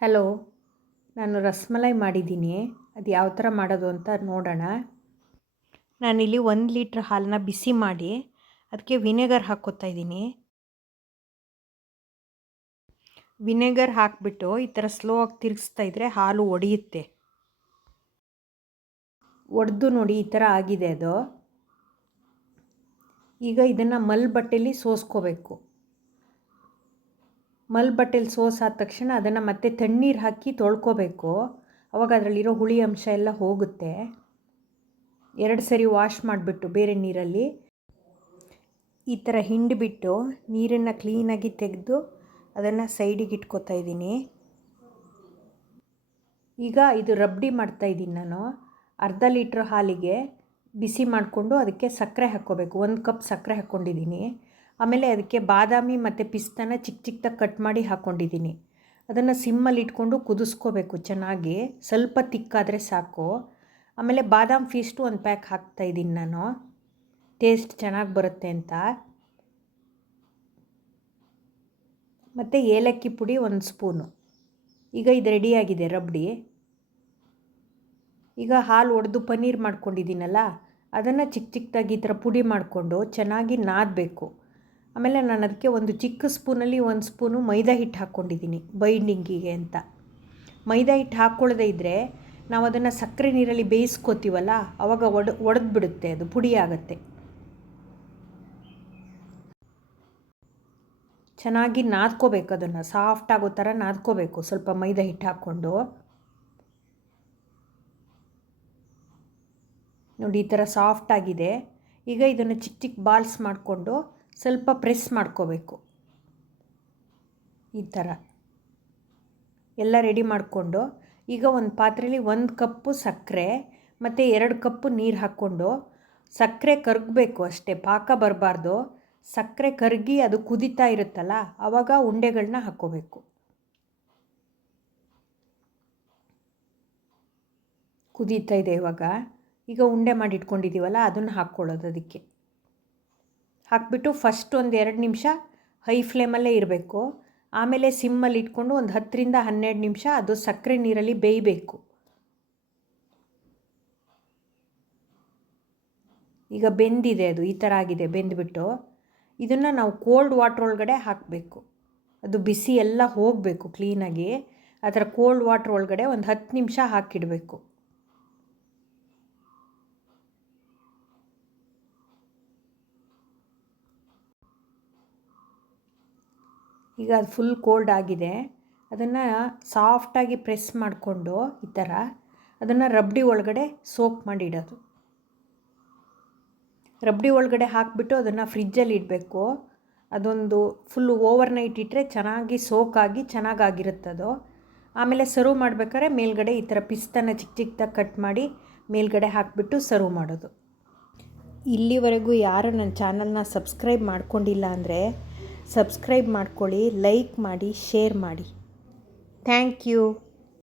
Hello, ನಾನು ರಸ್ಮಲೈ ಮಾಡಿದ್ದೀನಿ. ಅದು ಯಾವ ಥರ ಮಾಡೋದು ಅಂತ ನೋಡೋಣ. ನಾನಿಲ್ಲಿ 1 ಲೀಟ್ರ್ ಹಾಲನ್ನ ಬಿಸಿ ಮಾಡಿ ಅದಕ್ಕೆ ವಿನೆಗರ್ ಹಾಕ್ಕೋತಾ ಇದ್ದೀನಿ. ವಿನೆಗರ್ ಹಾಕಿಬಿಟ್ಟು ಈ ಥರ ಸ್ಲೋ ಆಗಿ ತಿರುಗಿಸ್ತಾ ಇದ್ದರೆ ಹಾಲು ಒಡೆಯುತ್ತೆ. ಒಡೆದು ನೋಡಿ ಈ ಥರ ಆಗಿದೆ ಅದು. ಈಗ ಇದನ್ನು ಬಟ್ಟೆಲಿ ಸೋಸ್ಕೋಬೇಕು. ಬಟ್ಟೆಲಿ ಸೋಸಾದ ತಕ್ಷಣ ಅದನ್ನು ಮತ್ತೆ ತಣ್ಣೀರು ಹಾಕಿ ತೊಳ್ಕೊಬೇಕು. ಆವಾಗ ಅದರಲ್ಲಿರೋ ಹುಳಿ ಅಂಶ ಎಲ್ಲ ಹೋಗುತ್ತೆ. 2 ಸರಿ ವಾಶ್ ಮಾಡಿಬಿಟ್ಟು ಬೇರೆ ನೀರಲ್ಲಿ ಈ ಥರ ಹಿಂಡಿಬಿಟ್ಟು ನೀರನ್ನು ಕ್ಲೀನಾಗಿ ತೆಗೆದು ಅದನ್ನು ಸೈಡಿಗೆ ಇಟ್ಕೋತಾ ಇದ್ದೀನಿ. ಈಗ ಇದು ರಬ್ಡಿ ಮಾಡ್ತಾಯಿದ್ದೀನಿ ನಾನು. ಅರ್ಧ ಲೀಟ್ರ್ ಹಾಲಿಗೆ ಬಿಸಿ ಮಾಡಿಕೊಂಡು ಅದಕ್ಕೆ ಸಕ್ಕರೆ ಹಾಕ್ಕೋಬೇಕು. 1 ಕಪ್ ಸಕ್ಕರೆ ಹಾಕ್ಕೊಂಡಿದ್ದೀನಿ. ಆಮೇಲೆ ಅದಕ್ಕೆ ಬಾದಾಮಿ ಮತ್ತು ಪಿಸ್ತಾನ ಚಿಕ್ಕ ಚಿಕ್ಕದಾಗಿ ಕಟ್ ಮಾಡಿ ಹಾಕ್ಕೊಂಡಿದ್ದೀನಿ. ಅದನ್ನು ಸಿಮ್ಮಲ್ಲಿ ಇಟ್ಕೊಂಡು ಕುದಿಸ್ಕೋಬೇಕು ಚೆನ್ನಾಗಿ. ಸ್ವಲ್ಪ ತಿಕ್ಕಾದರೆ ಸಾಕು. ಆಮೇಲೆ ಬಾದಾಮ್ ಫೀಸ್ಟು 1 ಪ್ಯಾಕ್ ಹಾಕ್ತಾಯಿದ್ದೀನಿ ನಾನು, ಟೇಸ್ಟ್ ಚೆನ್ನಾಗಿ ಬರುತ್ತೆ ಅಂತ. ಮತ್ತು ಏಲಕ್ಕಿ ಪುಡಿ 1 ಸ್ಪೂನು. ಈಗ ಇದು ರೆಡಿಯಾಗಿದೆ ರಬ್ಡಿ. ಈಗ ಹಾಲು ಒಡೆದು ಪನ್ನೀರ್ ಮಾಡ್ಕೊಂಡಿದ್ದೀನಲ್ಲ, ಅದನ್ನು ಚಿಕ್ಕ ಚಿಕ್ಕದಾಗಿ ಈ ಥರ ಪುಡಿ ಮಾಡಿಕೊಂಡು ಚೆನ್ನಾಗಿ ನಾದಬೇಕು. ಆಮೇಲೆ ನಾನು ಅದಕ್ಕೆ ಒಂದು ಚಿಕ್ಕ ಸ್ಪೂನಲ್ಲಿ 1 ಸ್ಪೂನು ಮೈದಾ ಹಿಟ್ಟು ಹಾಕ್ಕೊಂಡಿದ್ದೀನಿ ಬೈಂಡಿಂಗಿಗೆ ಅಂತ. ಮೈದಾ ಹಿಟ್ಟು ಹಾಕ್ಕೊಳ್ಳದೇ ಇದ್ದರೆ ನಾವು ಅದನ್ನು ಸಕ್ಕರೆ ನೀರಲ್ಲಿ ಬೇಯಿಸ್ಕೋತೀವಲ್ಲ, ಆವಾಗ ಒಡೆದು ಬಿಡುತ್ತೆ, ಅದು ಪುಡಿ ಆಗುತ್ತೆ. ಚೆನ್ನಾಗಿ ನಾದ್ಕೋಬೇಕು, ಅದನ್ನು ಸಾಫ್ಟ್ ಆಗೋ ಥರ ನಾದ್ಕೋಬೇಕು ಸ್ವಲ್ಪ ಮೈದಾ ಹಿಟ್ಟು ಹಾಕ್ಕೊಂಡು. ನೋಡಿ ಈ ಥರ ಸಾಫ್ಟ್ ಆಗಿದೆ. ಈಗ ಇದನ್ನು ಚಿಕ್ಕ ಚಿಕ್ಕ ಬಾಲ್ಸ್ ಮಾಡಿಕೊಂಡು ಸ್ವಲ್ಪ ಪ್ರೆಸ್ ಮಾಡ್ಕೋಬೇಕು. ಈ ಥರ ಎಲ್ಲ ರೆಡಿ ಮಾಡಿಕೊಂಡು ಈಗ ಒಂದು ಪಾತ್ರೆಯಲ್ಲಿ 1 ಕಪ್ಪು ಸಕ್ಕರೆ ಮತ್ತು 2 ಕಪ್ಪು ನೀರು ಹಾಕ್ಕೊಂಡು, ಸಕ್ಕರೆ ಕರಗಬೇಕು ಅಷ್ಟೇ, ಪಾಕ ಬರಬಾರ್ದು. ಸಕ್ಕರೆ ಕರಗಿ ಅದು ಕುದೀತಾ ಇರುತ್ತಲ್ಲ, ಆವಾಗ ಉಂಡೆಗಳನ್ನ ಹಾಕ್ಕೋಬೇಕು. ಕುದೀತಾ ಇದೆ ಇವಾಗ. ಈಗ ಉಂಡೆ ಮಾಡಿ ಇಟ್ಕೊಂಡಿದ್ದೀವಲ್ಲ ಅದನ್ನು ಹಾಕ್ಕೊಳ್ಳೋದು. ಅದಕ್ಕೆ ಹಾಕ್ಬಿಟ್ಟು ಫಸ್ಟ್ 1-2 ನಿಮಿಷ ಹೈ ಫ್ಲೇಮಲ್ಲೇ ಇರಬೇಕು. ಆಮೇಲೆ ಸಿಮ್ಮಲ್ಲಿ ಇಟ್ಕೊಂಡು ಒಂದು 10ರಿಂದ 12 ನಿಮಿಷ ಅದು ಸಕ್ಕರೆ ನೀರಲ್ಲಿ ಬೇಯಬೇಕು. ಈಗ ಬೆಂದಿದೆ, ಅದು ಈ ಥರ ಆಗಿದೆ. ಬೆಂದುಬಿಟ್ಟು ಇದನ್ನು ನಾವು ಕೋಲ್ಡ್ ವಾಟ್ರ್ ಒಳಗಡೆ ಹಾಕಬೇಕು. ಅದು ಬಿಸಿ ಎಲ್ಲ ಹೋಗಬೇಕು ಕ್ಲೀನಾಗಿ. ಆ ಥರ ಕೋಲ್ಡ್ ವಾಟ್ರ್ ಒಳಗಡೆ ಒಂದು 10 ನಿಮಿಷ ಹಾಕಿಡಬೇಕು. ಈಗ ಅದು ಫುಲ್ ಕೋಲ್ಡ್ ಆಗಿದೆ. ಅದನ್ನು ಸಾಫ್ಟಾಗಿ ಪ್ರೆಸ್ ಮಾಡಿಕೊಂಡು ಈ ಥರ ಅದನ್ನು ರಬ್ಡಿ ಒಳಗಡೆ ಸೋಕ್ ಮಾಡಿಡೋದು. ರಬ್ಡಿ ಒಳಗಡೆ ಹಾಕಿಬಿಟ್ಟು ಅದನ್ನು ಫ್ರಿಜ್ಜಲ್ಲಿ ಇಡಬೇಕು. ಅದೊಂದು ಫುಲ್ಲು ಓವರ್ನೈಟ್ ಇಟ್ಟರೆ ಚೆನ್ನಾಗಿ ಸೋಕಾಗಿ ಚೆನ್ನಾಗಾಗಿರುತ್ತದು. ಆಮೇಲೆ ಸರ್ವ್ ಮಾಡಬೇಕಾದ್ರೆ ಮೇಲ್ಗಡೆ ಈ ಥರ ಪಿಸ್ತಾನ ಚಿಕ್ಕ ಚಿಕ್ಕದಾಗಿ ಕಟ್ ಮಾಡಿ ಮೇಲ್ಗಡೆ ಹಾಕಿಬಿಟ್ಟು ಸರ್ವ್ ಮಾಡೋದು. ಇಲ್ಲಿವರೆಗೂ ಯಾರು ನನ್ನ ಚಾನಲ್ನ ಸಬ್ಸ್ಕ್ರೈಬ್ ಮಾಡ್ಕೊಂಡಿಲ್ಲ ಅಂದರೆ ಸಬ್ಸ್ಕ್ರೈಬ್ ಮಾಡ್ಕೊಳ್ಳಿ, ಲೈಕ್ ಮಾಡಿ, ಶೇರ್ ಮಾಡಿ. Thank you.